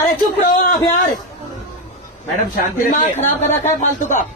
अरे चुप रहो आप यार, मैडम शांति दिमाग रखिए। खराब कर रखा है फालतू का।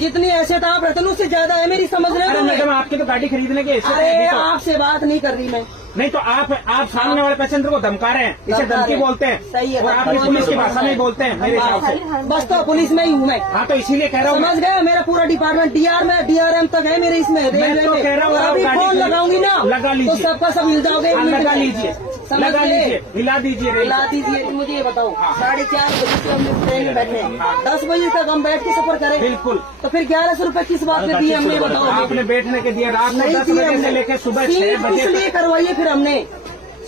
जितनी हैसियत आप रखते हैं उससे ज्यादा है मेरी, समझ रहे अरे हो? मैडम आपकी तो गाड़ी खरीदने की हैसियत अरे है, तो आपसे बात नहीं कर रही मैं। नहीं तो आप सामने वाले पैसेंजर को धमका रहे हैं, इसे धमका धमकी रहे। बोलते हैं। सही है, और आप इस पुलिस की भाषा में बोलते हैं मेरे हिसाब से। बस तो पुलिस में ही हूँ मैं, हाँ तो इसीलिए कह रहा हूँ समझ गए? मेरा पूरा डिपार्टमेंट डीआर में DRM तक है मेरे इसमें मैं रेलवे तो में। कह रहा हूँ और आप अभी गाड़ी फोन लगाऊंगी ना लगा लीजिए। तो सबका सब हिल जाओगे। हाँ, लगा लीजिए, समझ लगा गए? लीजिए, हिला दीजिए रेल हिला को। दीजिए। मुझे ये बताओ, हाँ। 4:30 बजे से हम लोग ट्रेन में बैठे हैं, हाँ। 10 बजे तक हम बैठ के सफर करें। बिल्कुल। तो फिर 1100 रुपए किस बात पे दिए हमने, बताओ? आपने बैठने के दिए रात को नहीं 10 दिए बजे से हमने। लेकर सुबह 6 सीट बजे इसलिए तक। करवाइए फिर हमने,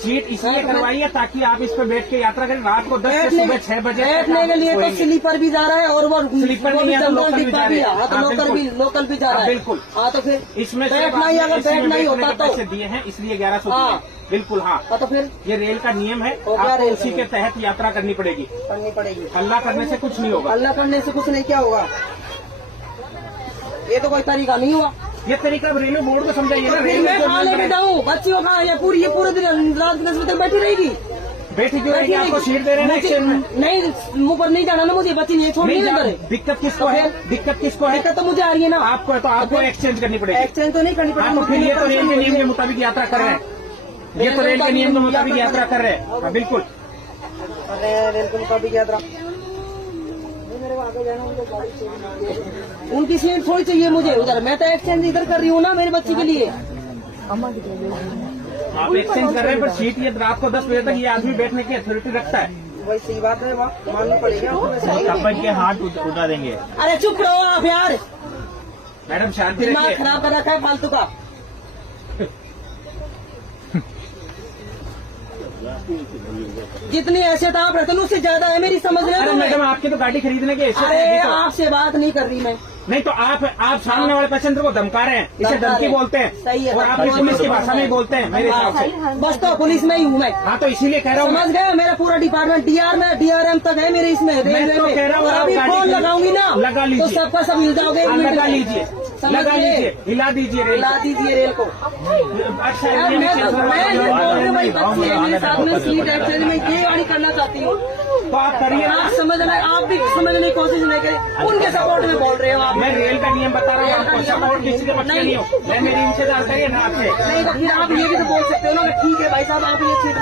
सीट इसलिए करवाइए ताकि आप इस पे बैठ के यात्रा करें। रात को 10 से बैठने सुबह 6 बजे तक बैठने के आप लिए तो सोएंगे। स्लीपर भी जा रहा है और वो स्लीपर नहीं है तो जनरल लोकल भी डिब्बा जा भी रहे है। हैं। हाँ तो हाँ, लोकल भी जा रहा है। बिल्कुल। हाँ तो फिर इसमें से बैठना ही, अगर इसमें बैठना ही बैठने होता के तो पैसे दिए हैं इसलिए 1100 हाँ। दिए हैं। बिल्कुल हाँ, तो फिर ये रेल का नियम है, हो गया आपको रेल उसी का के तहत यात्रा करनी पड़ेगी। करनी पड़ेगी। हल्ला करने से कुछ नहीं होगा। अल्लाह करने से कुछ नहीं, क्या होगा? ये तो कोई तरीका नहीं हुआ। ये तरीका रेलवे बोर्ड को समझाइए ना। फिर रेलवे मैं कहाँ लेके जाऊँ बच्चियों का? ये पूरे दिन रात के 10 बजे तक बैठी रहेगी। बैठी क्यों रहेगी? आपको सीट दे रहे हैं ना एक्सचेंज में। नहीं, मुंह पर नहीं जाना ना मुझे, बच्ची ये छोड़ नहीं करे। दिक्कत किसको है? दिक्कत किसको है? दिक्कत तो मुझे आ रही है ना। आपको है तो आपको एक्सचेंज करनी पड़ेगी। एक्सचेंज तो नहीं करनी हाँ तो फिर ये तो रेल के नियम के मुताबिक यात्रा कर रहे हैं। ये तो रेल के नियम के मुताबिक यात्रा कर रहे हैं। हाँ बिल्कुल। रेल के मुताबिक यात्रा। उनकी सीट थोड़ी चाहिए मुझे उधर, मैं तो एक्सचेंज इधर कर रही हूँ ना मेरे बच्ची के लिए। आप एक्सचेंज कर रहे हैं पर सीट ये रात को 10 बजे तक ये आदमी बैठने की अथॉरिटी रखता है। वही सही बात है, मानना पड़ेगा। अपन के हाथ उठा देंगे। अरे चुप रहो आप यार, मैडम शांति दिमाग रखिए। खराब कर रखा है फालतू का। जितनी हैसियत आप रखते हैं उससे ज्यादा है मेरी, समझ रहे अरे हो? मैडम आपकी तो गाड़ी खरीदने की हैसियत अरे है, तो आपसे बात नहीं कर रही मैं। नहीं तो आप सामने वाले पैसेंजर को धमका रहे हैं, इसे धमका धमकी रहे। बोलते हैं। सही है, और आप इस पुलिस की भाषा में बोलते हैं मेरे हिसाब से। बस तो पुलिस में ही हूँ मैं, हाँ तो इसीलिए कह रहा हूँ समझ गए? मेरा पूरा डिपार्टमेंट DRM तक है मेरे इसमें रेलवे तो में। कह रहा हूँ और आप अभी गाड़ी फोन लगाऊंगी ना लगा लीजिए। तो सबका सब हिल जाओगे। हाँ, लगा लीजिए, समझ लगा गए? लीजिए, हिला दीजिए रेल हिला को। दीजिए रेल को। अच्छा मैं ये ये नहीं बोल रही हूँ भाई, बच्ची है मेरे साथ में, सीट एक्सचेंज में ये गाड़ी करना चाहती हूँ। तो आप करिए ना। आप समझने, आप भी समझने की कोशिश नहीं करें, उनके सपोर्ट में बोल रहे हो आप। मैं रेल का नियम बता रहा हूँ आपको, सपोर्ट किसी के बच्चे नहीं हो। मैं मेरी इनसे जानकारी है ना आपसे। नहीं तो फिर आप ये भी तो बोल सकते हो ना कि ठीक है भाई साहब, आप ये सीट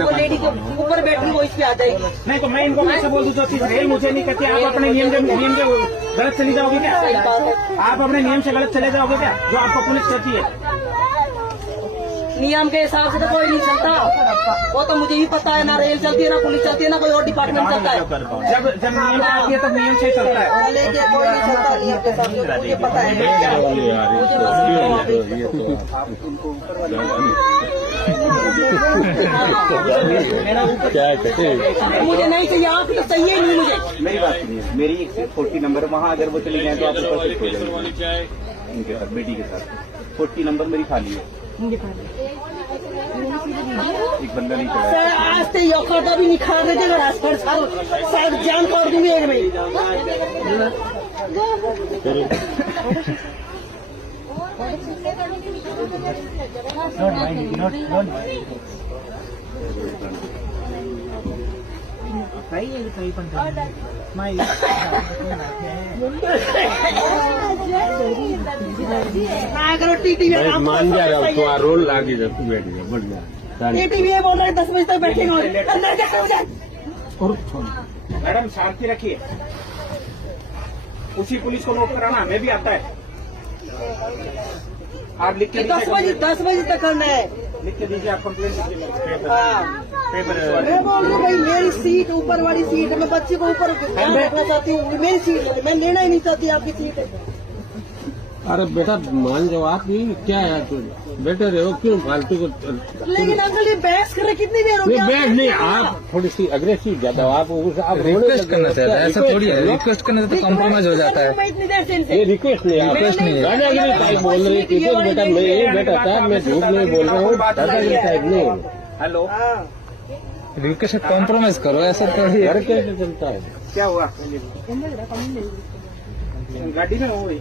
वो लेडी के ऊपर बैठी वो इस पे आ जाएगी। नहीं तो मैं इनको कैसे बोल दूँ जो चीज रेल मुझे नहीं कहती। आप अपने नियम के गलत चली जाओगे क्या? सही बात है। आप अपने नियम से गलत चले जाओगे क्या जो आपको पुलिस कहती है? नियम के हिसाब से तो कोई नहीं चलता, वो तो मुझे ही पता है। ना रेल चलती है, ना पुलिस चलती है, ना कोई और डिपार्टमेंट चलता है। जब नियम आती है तब नियम से ही चलता है। लेकिन कोई नहीं चलता नियम के साथ, मुझे पता है। मुझे नहीं चाहिए, आप तो चाहिए नहीं मुझे। मेरी बात सुनिए, मेरी एक सीट 40 नंबर, वहाँ अगर वो चली जाए तो आप ऊपर से उनके साथ, बेटी के साथ 40 नंबर मेरी खाली है। एक बंदा नहीं चला। सर आज तो योकटा भी निखार दे देगा, सर जान काट दूंगी एक में। मान जा रहा हूँ तो रोल लागी जा तू बैठ गया बढ़िया। टीवी बोल रहे 10 बजे तक बैठेंगे, अंदर क्या करोगे? मैडम शांति रखिए। उसी पुलिस को नोट कराना हमें भी आता है। आप लिख के 10 बजे तक करना है। लिख के दीजिए, आप कंप्लेन लीजिए। हाँ। पेपर मैं बोल रही हूँ भाई, मेरी सीट ऊपर वाली सीट है, मैं बच्चे को ऊपर ध्यान रखना चाहती हूँ, मेरी सीट है, मैं लेना ही नहीं चाहती आपकी सीट है। अरे बेटा मान जाओ, आप ही क्या है तू बेटे रहे हो, क्यों फालतू को? लेकिन अंकल ये बहस कर रहे कितनी देर हो नहीं गई? बैठ नहीं, आप थोड़ी सी अग्रेसिव ज्यादा हो, आप रिक्वेस्ट करना चाहते हैं, ऐसा थोड़ी है। रिक्वेस्ट करने से तो कॉम्प्रोमाइज हो जाता है। मैं इतनी देर से इनसे ये रिक्वेस्ट नहीं, आप रिक्वेस्ट नहीं है। दादागिरी टाइप बोल रहे हैं। ठीक है बेटा, मैं यही बेटा था, मैं झूठ नहीं बोल रहा हूँ, दादागिरी टाइप नहीं है। हेलो, हाँ। रिक्वेस्ट कॉम्प्रोमाइज करो, ऐसा थोड़ी है। घर कैसे चलता है? क्या हुआ? गाड़ी में हो गई।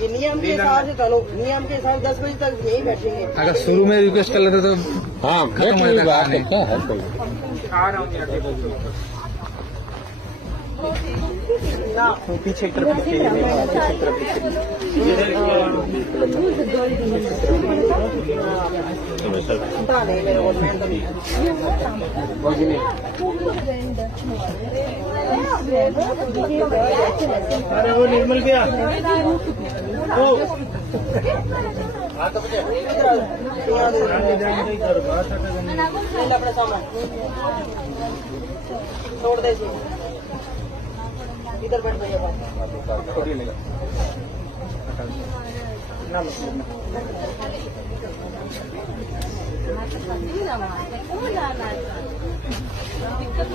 ये नियम के हिसाब से चलो, नियम के हिसाब से 10 बजे तक यहीं बैठेंगे। अगर शुरू में रिक्वेस्ट कर लेते तो हाँ खत्म बैठ हो रही जाता बात कहानी। है, क्या है कोई पीछे एक तरफ पीछे पीछे एक तरफ पता नहीं मेरे को, मैं तो नहीं। अरे वो निर्मल क्या अपने सामने छोड़ दे इसे। इधर बैठ भैया दिक्कत